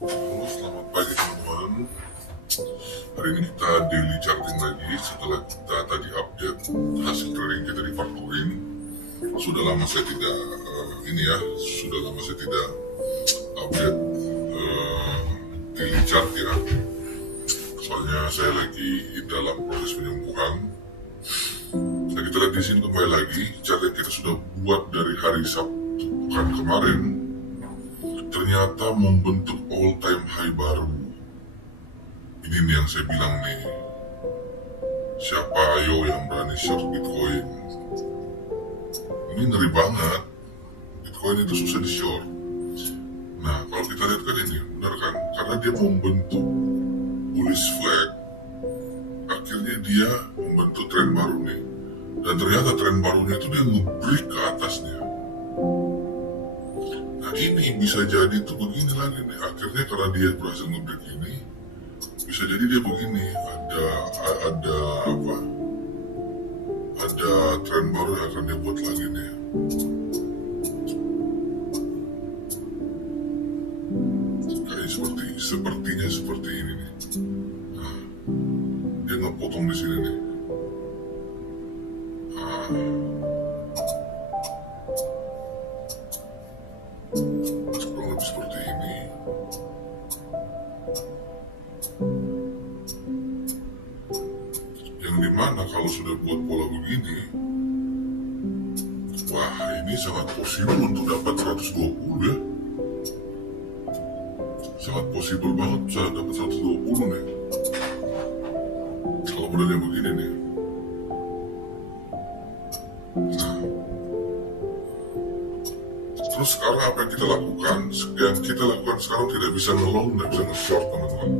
Halo, selamat pagi teman-teman. Hari ini kita daily charting lagi setelah kita tadi update hasil trading kita di Factoring. Sudah lama saya tidak sudah lama saya tidak update daily chart ya. Soalnya saya lagi dalam proses penyembuhan. Nah, kita lihat di sini kembali lagi chart yang kita sudah buat dari hari Sabtu pekan kemarin. Ternyata membentuk all time high baru. Ini nih yang saya bilang nih, siapa ayo yang berani short Bitcoin? Ini ngeri banget. Bitcoin itu susah di short. Nah, kalau kita lihat kan ini, benar kan? Karena dia membentuk bullish flag, akhirnya dia membentuk tren baru nih. Dan ternyata tren barunya itu dia nge-break ke atasnya. Nah, ini bisa jadi tuh begini lagi nih. Akhirnya karena dia berhasil nge-break ini, bisa jadi dia begini, ada tren baru yang akan dia buat lagi nih. Kayak sepertinya seperti ini nih. Nah, dia ngepotong di sini nih. Kurang lebih seperti ini. Yang dimana kalau sudah buat pola begini, wah ini sangat possible untuk dapat 120 ya. Sangat possible banget bisa dapat 120 nih. Kalau modelnya begini nih. Nah, terus sekarang apa yang kita lakukan? Yang kita lakukan sekarang tidak bisa nge-long, tidak bisa nge-short teman-teman.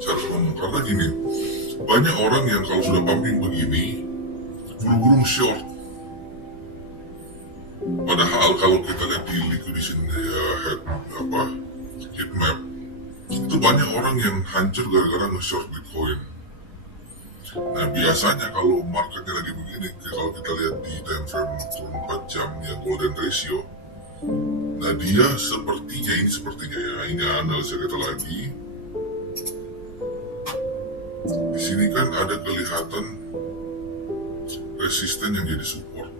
Saya harus ngomong karena gini, banyak orang yang kalau sudah pumping begini buru-buru short. Padahal kalau kita lihat di liquidation heat map, itu banyak orang yang hancur gara-gara nge-short Bitcoin. Nah, biasanya kalau marketnya lagi begini, kalau kita lihat di time frame turun 4 jam yang golden ratio, nah dia sepertinya ya, ini analisa kita lagi. Di sini kan ada kelihatan resisten yang jadi support.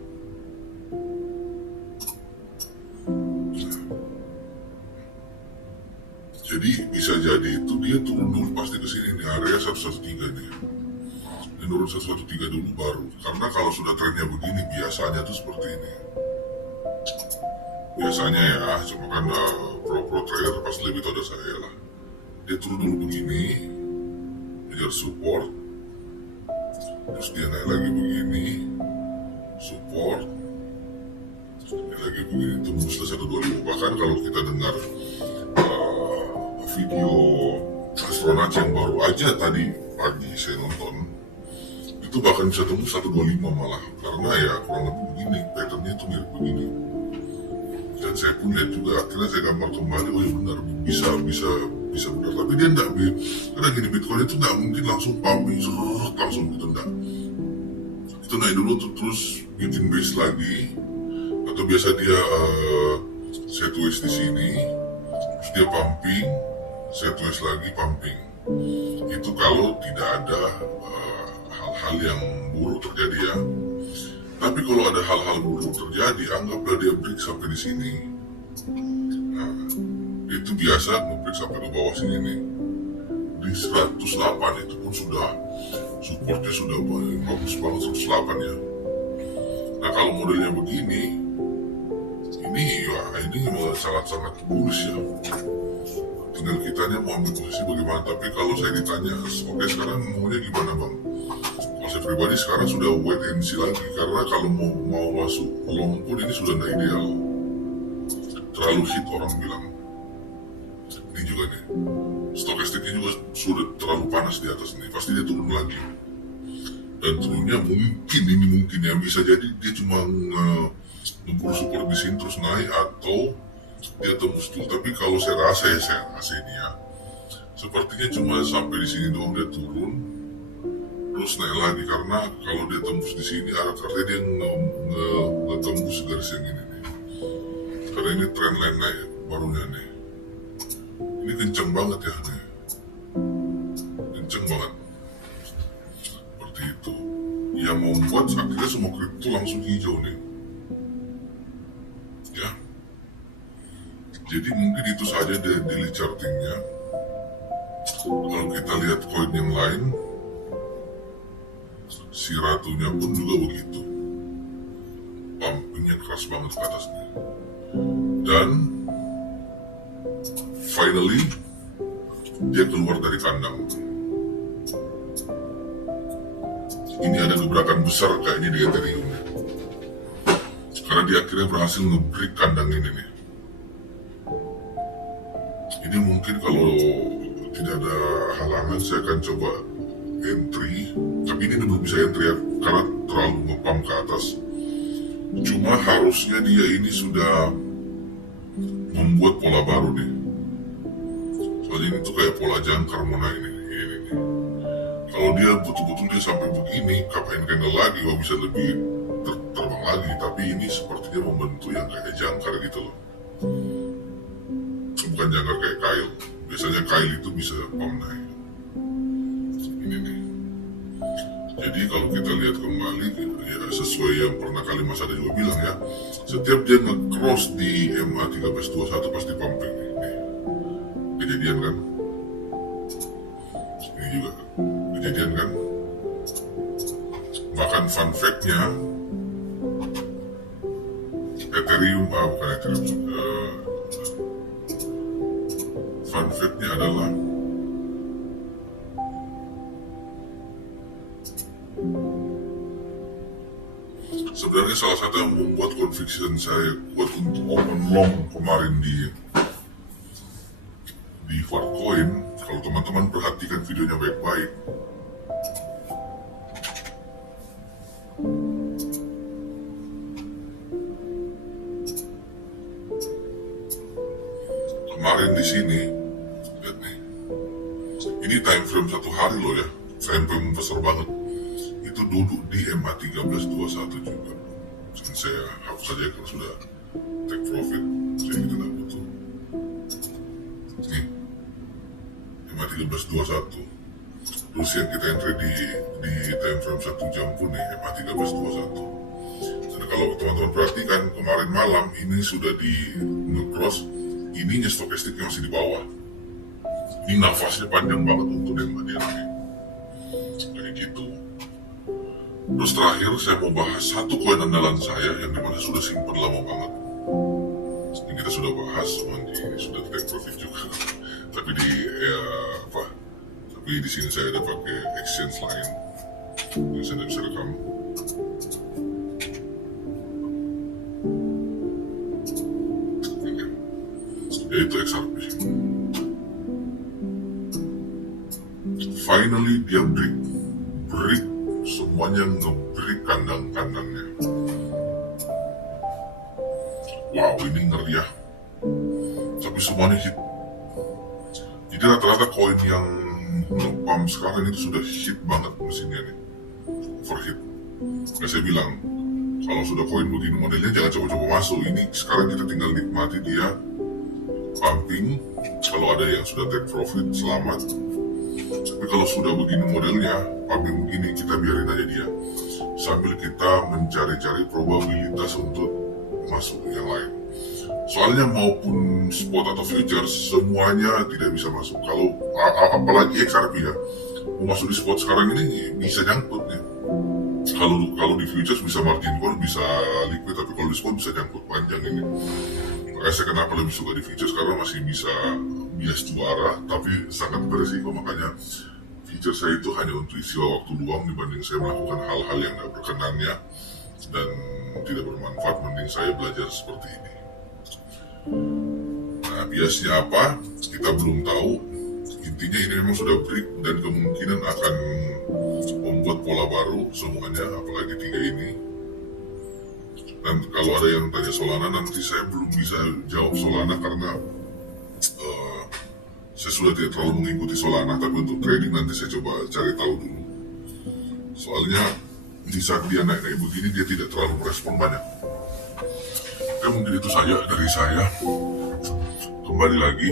Jadi bisa jadi itu dia turun dulu pasti ke sini nih, area 113 nih. Dia turun 113 dulu baru. Karena kalau sudah trennya begini biasanya tuh seperti ini. Biasanya ya, cuma kan pro trader pasti lebih tahu dari saya lah. Dia turun dulu begini, kejar support, terus dia naik lagi begini, support, naik lagi begini, tembus ke 125. Bahkan kalau kita dengar video astronaut yang baru aja tadi pagi saya nonton, itu bahkan bisa tembus 125 malah. Karena ya kurang lebih begini, patternnya itu mirip begini. Dan saya pun lihat juga, akhirnya saya gambar kembali, oh ya benar, bisa benar. Tapi dia enggak, karena gini, Bitcoin itu enggak mungkin langsung pumping, langsung gitu, enggak. Itu naik dulu terus bikin base lagi, atau biasa dia sideways di sini, terus dia pumping, sideways lagi pumping. Itu kalau tidak ada hal-hal yang buruk terjadi ya. Tapi kalau ada hal-hal buruk terjadi, anggaplah dia break sampai di sini. Nah, itu biasa nge-break sampai ke bawah sini nih. Di 108 itu pun sudah supportnya sudah bagus banget 108 ya. Nah kalau modelnya begini, ini memang sangat-sangat bullish ya. Tinggal kitanya mau ambil posisi bagaimana. Tapi kalau saya ditanya, oke sekarang maunya gimana bang? Kalau saya pribadi sekarang sudah wait and see lagi, karena kalau mau masuk long pun ini sudah tidak ideal, terlalu hit orang bilang. Ini juga nih, stokastiknya juga sudah terlalu panas di atas nih, pasti dia turun lagi. Dan turunnya mungkin ya bisa jadi dia cuma ngeburu support di sini terus naik, atau dia tembus dulu. Tapi kalau saya rasa ini ya, sepertinya cuma sampai di sini doang dia turun, terus naik lagi. Karena kalau dia tembus di sini, artinya dia ngetembus garis yang ini nih. Karena ini trend line naik barunya nih. kenceng banget ya nih. Kenceng banget seperti itu yang membuat akhirnya semua kripto langsung hijau nih ya. Jadi mungkin itu saja daily chartingnya. Kalau kita lihat koin yang lain, si ratunya pun juga begitu, pumpingnya keras banget ke atasnya. Dan finally dia keluar dari kandang. Ini ada gebrakan besar kayaknya di Ethereum ya. Karena dia akhirnya berhasil nge-break kandang ini nih. Ini mungkin kalau tidak ada halangan saya akan coba entry, tapi ini belum bisa entry ya karena terlalu ngepam ke atas. Cuma harusnya dia ini sudah membuat pola baru nih. Soalnya ini tuh kayak pola jangkar mana ini. Kalau dia betul-betul dia sampai begini, kapain candle lagi, wah bisa lebih terbang lagi. Tapi ini sepertinya membentuk yang kayak jangkar gitu loh. Bukan jangkar kayak kail. Biasanya kail itu bisa pump naik. Ini nih. Jadi kalau kita lihat kembali, ya sesuai yang pernah kali Mas Ade juga bilang ya, setiap dia nge-cross di MA 1321 pasti pumping nih. Kejadian kan? Ini juga kejadian kan? Bahkan fun fact-nya, Ethereum, bukan Ethereum, fun fact-nya adalah sebenarnya salah satu yang membuat conviction saya kuat untuk open long kemarin di Farcoin, kalau teman-teman perhatikan videonya baik-baik, kemarin di sini lihat nih, ini time frame 1 hari loh ya, time frame besar banget. Itu duduk di MA 1321 juga. Dan saya hapus saja karena sudah take profit, jadi kita tidak butuh. Nih, MA 1321. Terus yang kita entry di time frame 1 jam pun nih, MA 1321. Dan kalau teman-teman perhatikan, kemarin malam ini sudah di nge-cross, ininya stokastiknya masih di bawah. Ini nafasnya panjang banget untuk MA dia nih. Kayak gitu. Terus terakhir saya mau bahas satu koin andalan saya yang dimana sudah simpan lama banget. Ini kita sudah bahas, ini sudah take profit juga. Tapi tapi di sini saya ada pakai exchange lain yang saya tidak bisa rekam. Yaitu XRP. Finally dia break semuanya nge-break kandang-kandangnya. Wow, ini ngeri ya. Tapi semuanya hit. Jadi rata-rata koin yang nge-pump sekarang itu sudah hit banget mesinnya nih. Overhit. Kayak saya bilang, kalau sudah koin begini modelnya jangan coba-coba masuk. Ini sekarang kita tinggal nikmati dia pumping. Kalau ada yang sudah take profit, selamat. Tapi kalau sudah begini modelnya, pumping begini, kita biarin aja dia. Sambil kita mencari-cari probabilitas untuk masuk yang lain. Soalnya maupun spot atau futures, semuanya tidak bisa masuk. Kalau apalagi XRP ya, mau masuk di spot sekarang ini bisa nyangkut ya. Kalau di futures bisa margin call, bisa liquid, tapi kalau di spot bisa nyangkut panjang ini. Makanya saya kenapa lebih suka di futures karena masih bisa bias juara, tapi sangat beresiko. Makanya futures saya itu hanya untuk isi waktu luang dibanding saya melakukan hal-hal yang tidak berkenannya dan tidak bermanfaat. Mending saya belajar seperti ini. Nah, biasnya apa? Kita belum tahu. Intinya ini memang sudah break dan kemungkinan akan membuat pola baru semuanya, apalagi 3 ini. Dan kalau ada yang tanya Solana, nanti saya belum bisa jawab Solana karena saya sudah tidak terlalu mengikuti Solana, tapi untuk trading nanti saya coba cari tahu dulu. Soalnya di saat dia naik-naik begini dia tidak terlalu merespon banyak. Mungkin itu saja dari saya. Kembali lagi,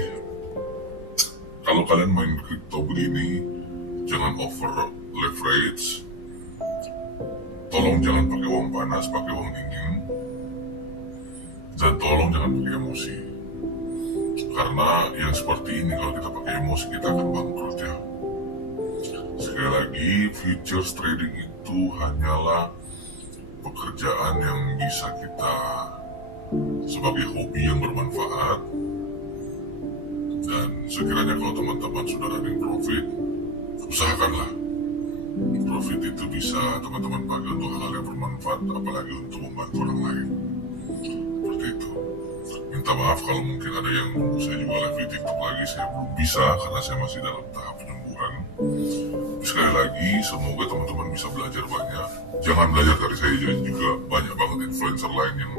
Kalau kalian main crypto begini, jangan over leverage. Tolong jangan pakai uang panas, pakai uang dingin. Dan tolong jangan pakai emosi. Karena yang seperti ini kalau kita pakai emosi kita akan bangkrut ya. Sekali lagi, futures trading itu hanyalah pekerjaan yang bisa kita sebagai hobi yang bermanfaat. Dan sekiranya kalau teman-teman sudah running profit, usahakanlah profit itu bisa teman-teman pakai untuk hal-hal yang bermanfaat, apalagi untuk membantu orang lain. Seperti itu. Minta maaf kalau mungkin ada yang nunggu saya juga live di TikTok lagi, saya belum bisa karena saya masih dalam tahap penyembuhan. Sekali lagi, semoga teman-teman bisa belajar banyak. Jangan belajar dari saya juga, banyak banget influencer lain yang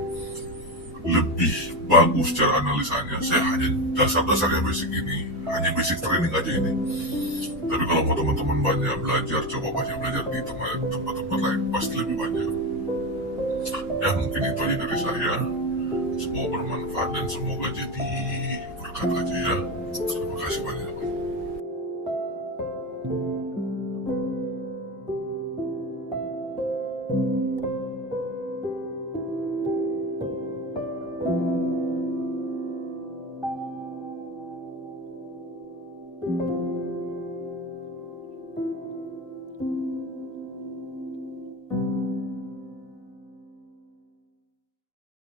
lebih bagus cara analisanya. Saya hanya dasar-dasarnya basic ini, hanya basic training aja ini. Tapi kalau mau teman-teman banyak belajar, coba banyak belajar di tempat-tempat lain, pasti lebih banyak. Ya mungkin itu aja dari saya. Semoga bermanfaat dan semoga jadi berkat aja ya. Terima kasih banyak. Thank you.